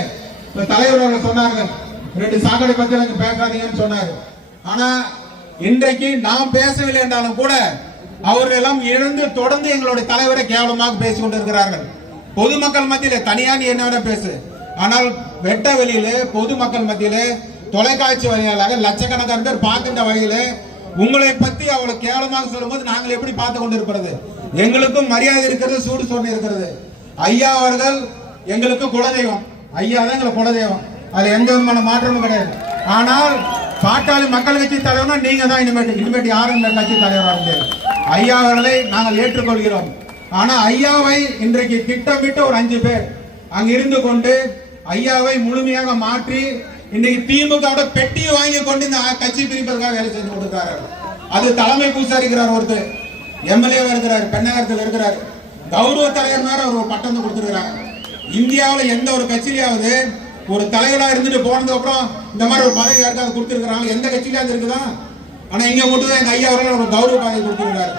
இடத்துல தலைவர் அவர்கள் சொன்னாங்க, 2 சாக்கடை பத்தி எனக்கு பேசாதீங்கன்னு சொன்னாரு. ஆனா இன்றைக்கு நாம் பேசவில்லை என்றாலும் கூட அவர்கள் எல்லாம் இழந்து தொடர்ந்து எங்களுடைய தலைவரை கேவலமாக பேசிக் கொண்டிருக்கிறார்கள். பொதுமக்கள் மத்தியில தனியா நீ என்ன பேசு, ஆனால் வெட்ட வெளியில பொதுமக்கள் மத்தியில தொலைக்காட்சி வழியாக லட்சக்கணக்கான பேர் பார்க்கின்ற வகையில உங்களை பத்தி அவ்வளவு கேவலமாக சொல்லும் போது நாங்கள் எப்படி பார்த்து கொண்டிருக்கிறது? எங்களுக்கும் மரியாதை இருக்கிறது, சூடு சொன்ன இருக்கிறது. ஐயா அவர்கள் எங்களுக்கு குலதெய்வம், ஐயா தான் எங்களுக்கு குலதெய்வம், அதுல எந்த விதமான மாற்றமும் கிடையாது. ஆனால் பாட்டாளி மக்கள் கட்சி தலைவர்னா நீங்க தான் இனிமேட்டு யாரும் கட்சி தலைவராக முடியாது. ஐயா அவர்களை நாங்கள் ஏற்றுக்கொள்கிறோம். ஆனா ஐயாவை இன்றைக்கு திட்டமிட்டு ஒரு 5 பேர் அங்க இருந்து கொண்டு ஐயாவை முழுமையாக மாற்றி இன்னைக்கு திமுக பெட்டியை வாங்கி கொண்டு இந்த கட்சி பிரிப்பதற்காக வேலை செஞ்சு கொடுக்கிறார்கள். அது தலைமை பூசாரிக்கிறார், ஒருத்தர் எம்எல்ஏ இருக்கிறார், பெண்ணகரத்தில் இருக்கிறார், கௌரவ தலைவர் மேல ஒரு பட்டம் கொடுத்துருக்கிறாங்க. இந்தியாவில் எந்த ஒரு கட்சியிலாவது ஒரு தலைவரா இருந்துட்டு போனதுக்கு அப்புறம் இந்த மாதிரி ஒரு பதவி யாருக்காவது கொடுத்துருக்காங்க? எந்த கட்சியிலாவது இருக்குதா? ஆனா இங்க மட்டும் எங்க ஐயா அவர்கள் ஒரு கௌரவ பதவி கொடுத்துருக்காரு.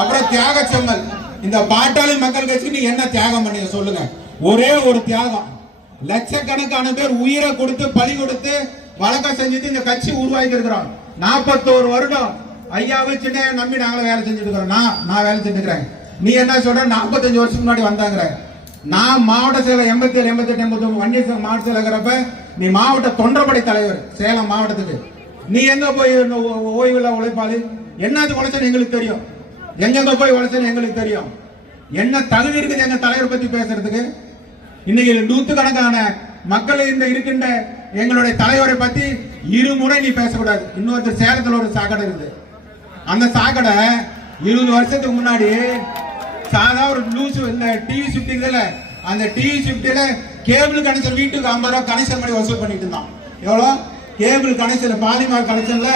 அப்புறம் தியாக செம்மல், இந்த பாட்டாளி மக்கள் கட்சிக்கு நீ என்ன தியாகம் பண்ணீங்க சொல்லுங்க? ஒரே ஒரு தியாகம், லட்சக்கணக்கான பேர் உயிரை கொடுத்து பலி கொடுத்து வழக்கம் செஞ்சுட்டு இந்த கட்சி உருவாக்கி இருக்கிறோம். 41 வருடம் ஐயாவை சின்ன நம்பி நாங்களும் வேலை செஞ்சுட்டு இருக்கிறோம். நான் வேலை செஞ்சுட்டு இருக்கிறேன். நீ என்ன சொல்ற? 45 வருஷம் முன்னாடி வந்தாங்க. நான் மாவட்ட செயலர் 87, 88, 89 வன்னியர் மாவட்ட செயலர்கிறப்ப நீ மாவட்ட தொண்டர்படை தலைவர் சேலம் மாவட்டத்துக்கு. நீ எங்க போய் ஓய்வுல உழைப்பாளி? என்னது உழைச்சன்னு எங்களுக்கு தெரியும், எங்க போய் உழைச்சன்னு எங்களுக்கு தெரியும். என்ன தகுதி இருக்குது எங்க தலைவர் பத்தி பேசுறதுக்கு? இன்னைக்கு 100கணக்கான மக்கள் இருக்கின்ற எங்களுடைய தலைவரை பத்தி 2 முறை நீ பேசக்கூடாது. இன்னொருத்தர் சேலத்தில் ஒரு சாக்கடை இருக்குது, அந்த சாக்கடை 20 வருஷத்துக்கு முன்னாடி சாதா ஒரு லூஸ் இந்த டிவி ஷிஃப்டிங்ல அந்த டிவி ஷிஃப்டில கேபிள் கனெக்ஷன் வீட்டுக்கு 50 ரூபாய் கனெக்ஷன் பண்ணி வசூல் பண்ணிட்டு இருந்தான். எவ்வளோ? கேபிள் கனெக்ஷன் பாலிமார் கனெக்ஷன்ல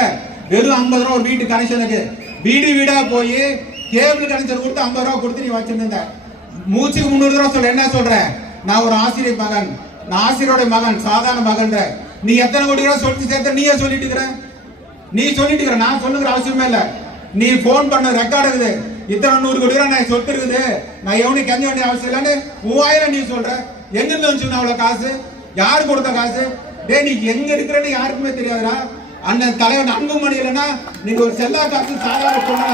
வெறும் 50 ரூபாய் ஒரு வீட்டு கனெக்ஷனுக்கு. வீடு வீடா போய் கேபிள் கனெக்ஷன் கொடுத்து 50 ரூபாய் கொடுத்து நீ வச்சிருந்த. மூச்சுக்கு 300 ரூபாய் சொல்ல. என்ன சொல்ற? நான் ஒரு ஆசிரியர் மகன், நான் ஆசிரியரோட மகன், சாதாரண மகன். நீ எத்தனை கோடி ரூபாய் சொல்லி சேர்த்த நீயே சொல்லிட்டு இருக்கிற? நீ சொல்லிட்டு இருக்கிற, நான் சொல்லுங்கிற அவசியமே இல்ல. நீ போன் பண்ண ரெக்கார்டு இருக்குது, இத்தனை 100 கோடி ரூபாய் நான் சொத்து இருக்குது, நான் எவனுக்கு கெஞ்ச வேண்டிய அவசியம் இல்லைன்னு 3000 நீ சொல்ற. எங்க இருந்து வந்துச்சு அவ்வளவு காசு? யாரு கொடுத்த காசு? டே நீ எங்க இருக்கிறன்னு யாருக்குமே தெரியாதுடா. அண்ணன் தலைவன் அன்புமணி இல்லைன்னா நீங்க ஒரு செல்லா காசு சாதாரண சொன்ன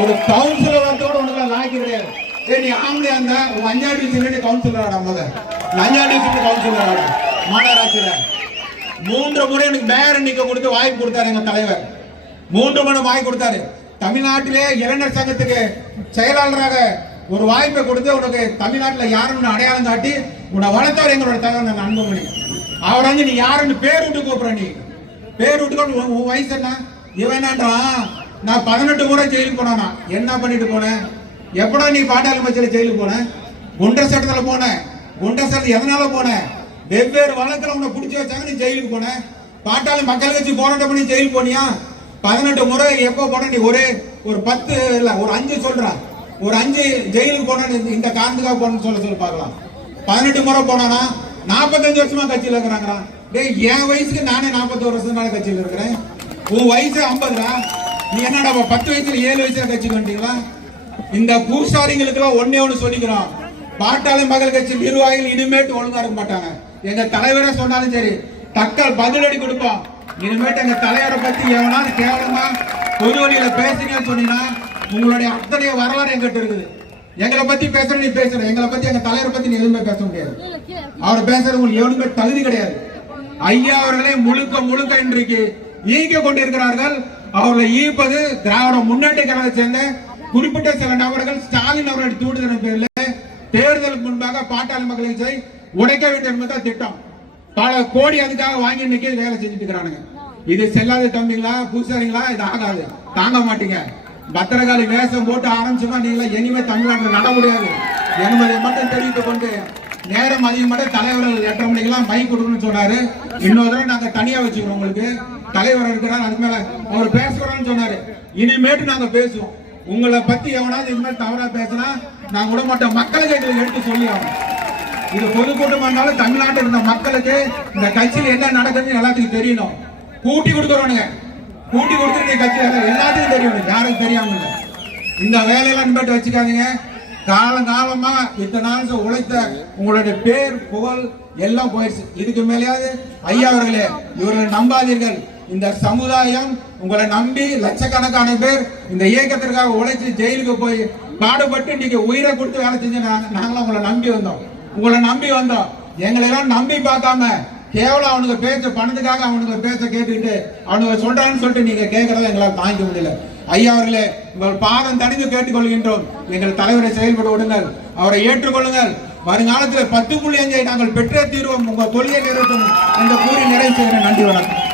ஒரு கவுன்சிலர் வரத்தோட உனக்கு லாய்க்கு கிடையாது. நீ ஆம்பளையா இருந்தா உங்க 5ஆம் டிவிஷன் கவுன்சிலர் ஆடா, முதல் 5ஆம் டிவிஷன் கவுன்சிலர் ஆடா. மாநகராட்சியில 3 முறை எனக்கு மேயர் நிக்க கொடுத்து வாய்ப்பு கொடுத்தாரு எங்க தலைவர். 3 முறை வாய்ப்பு கொடுத்தாரு. தமிழ்நாட்டிலே இளைஞர் சங்கத்துக்கு செயலாளராக ஒரு வாய்ப்பை கொடுத்து உனக்கு தமிழ்நாட்டில் யாருன்னு அடையாளம் காட்டி உன்னை வளர்த்தவர் எங்களோட தலைவர் அன்புமணி. அவர் வந்து நீ யாருன்னு பேர் விட்டு கூப்பிடுற, நீ பேர் விட்டு உன் வயசு என்ன? இவன் என்னன்றான், நான் 18 முறை ஜெயிலுக்கு போனா. என்ன பண்ணிட்டு போனேன்? எப்படா நீ பாட்டாளி மத்தியில ஜெயிலுக்கு போன? குண்டர் சட்டத்துல போன. குண்டர் சட்டத்தில் எதனால போன? வெவ்வேறு வழக்கில் உன்னை பிடிச்சி வச்சாங்க, நீ ஜெயிலுக்கு போன. பாட்டாளி மக்கள் கட்சி போராட்டம் பண்ணி ஜெயிலுக்கு போனியா? 18 முறை எப்போ போன? நீ ஒரு 10 இல்ல ஒரு 5 சொல்ற. ஒரு 5 ஜெயிலுக்கு போன இந்த காரணத்துக்காக போன சொல்ல பார்க்கலாம். 18 முறை போனானா? 45 வருஷமா கட்சியில் இருக்கிறாங்க. டேய் என் வயசுக்கு நானே 41 வருஷம் கட்சியில் இருக்கிறேன். உன் வயசு 50. நீ என்னடா 10 வயசுல 7 வயசுல கட்சிக்கு வந்துட்டீங்களா? இந்த பூசாரிங்களுக்கு எல்லாம் ஒண்ணு சொல்லிக்கிறோம், பாட்டாளி மக்கள் கட்சி நிர்வாகிகள் இனிமேட்டு ஒழுங்கா இருக்க மாட்டாங்க. எங்க தலைவரை சொன்னாலும் சரி தக்கல் பதிலடி கொடுப்போம். இனிமேட்டு எங்க தலைவரை பத்தி எவனாலும் கேவலமா பொது வழியில பேசுறீங்கன்னு சொன்னீங்கன்னா உங்களுடைய அத்தனைய வரலாறு எங்கிட்ட இருக்குது. எங்களை பத்தி பேசுற நீ பேசுற, எங்களை பத்தி எங்க தலைவரை பத்தி நீ எதுவுமே பேச முடியாது. அவர் பேசுறது உங்களுக்கு எவனுமே தகுதி கிடையாது. ஐயா அவர்களே முழுக்க இன்றைக்கு ஈக்க கொண்டிருக்கிறார்கள். அவர்களை ஈர்ப்பது திராவிட முன்னேற்ற கழகத்தை சேர்ந்த குறிப்பிட்ட சில நபர்கள் ஸ்டாலின் அவர்கள் தூண்டுதலின் பேரில் தேர்தலுக்கு முன்பாக பாட்டாளி மக்கள் உடைக்க வேண்டும் என்பது திட்டம். பல கோடி அதுக்காக வாங்கி இன்னைக்கு வேலை செஞ்சுட்டு இருக்கிறானுங்க. இது செல்லாத தம்பிங்களா பூசாரிங்களா? இது ஆகாது, தாங்க மாட்டீங்க. பத்திரகாளி வேஷம் போட்டு ஆரம்பிச்சோம்னா நீங்களா இனிமே தமிழ்நாட்டில் நட முடியாது என்பதை மட்டும் தெரிவித்துக் கொண்டு நேரம் அதிகமாக தலைவர்கள் 8:30 மணிக்கெல்லாம் மைக் கொடுக்கணும்னு சொன்னாரு. இன்னொரு தடவை நாங்க தனியா வச்சுக்கிறோம். உங்களுக்கு தலைவர் இருக்கிறார், அதுக்கு மேல அவர் பேசுறோம்னு சொன்னாரு. இனிமேட்டு நாங்க பேசுவோம். உங்களை பத்தி எவனாவது இனிமேல் தவறா பேசினா நாங்க விட மாட்டோம். மக்களுக்கு எங்களுக்கு எடுத்து சொல்லி ஆகும். இது பொதுக்கூட்டம் இருந்தாலும் தமிழ்நாட்டில் இருந்த மக்களுக்கு இந்த கட்சியில் என்ன நடக்குதுன்னு எல்லாத்துக்கும் தெரியணும். கூட்டி கொடுக்குறோனுங்க, கூட்டி கொடுத்துட்டு கட்சி எல்லாத்துக்கும் தெரியணும், யாரும் தெரியாம. இந்த வேலையெல்லாம் வச்சுக்காதீங்க. காலமா இத்தனை நாள் உழைத்த உங்களுடைய பேர் புகழ் எல்லாம் போயிடுச்சு. இதுக்கு மேலேயாவது ஐயா அவர்களே, இவர்களை நம்பாதீர்கள். இந்த சமுதாயம் உங்களை நம்பி லட்சக்கணக்கான பேர் இந்த இயக்கத்திற்காக உழைச்சு ஜெயிலுக்கு போய் பாடுபட்டு இன்னைக்கு உயிரை கொடுத்து வேலை செஞ்சு நாங்களும் உங்களை நம்பி வந்தோம். எங்களை எல்லாம் நம்பி பார்க்காம கேவலம் அவனுக்கு பேச்ச பணத்துக்காக அவனுக்கு பேச்ச கேட்டுக்கிட்டு அவனுக்கு சொல்றான்னு சொல்லிட்டு நீங்க கேட்கறத எங்களால் தாங்கிக்க முடியல. ஐயா அவர்களே, உங்கள் பாதம் தணிந்து கேட்டுக்கொள்கின்றோம். எங்கள் தலைவரை செயல்பட விடுங்கள், அவரை ஏற்றுக்கொள்ளுங்கள். வருங்காலத்தில் 10.5 நாங்கள் பெற்றே தீர்வோம். உங்க கொள்கை நிறைவேற்றும் என்று கூறி நிறைவு செய்கிறேன். நன்றி, வணக்கம்.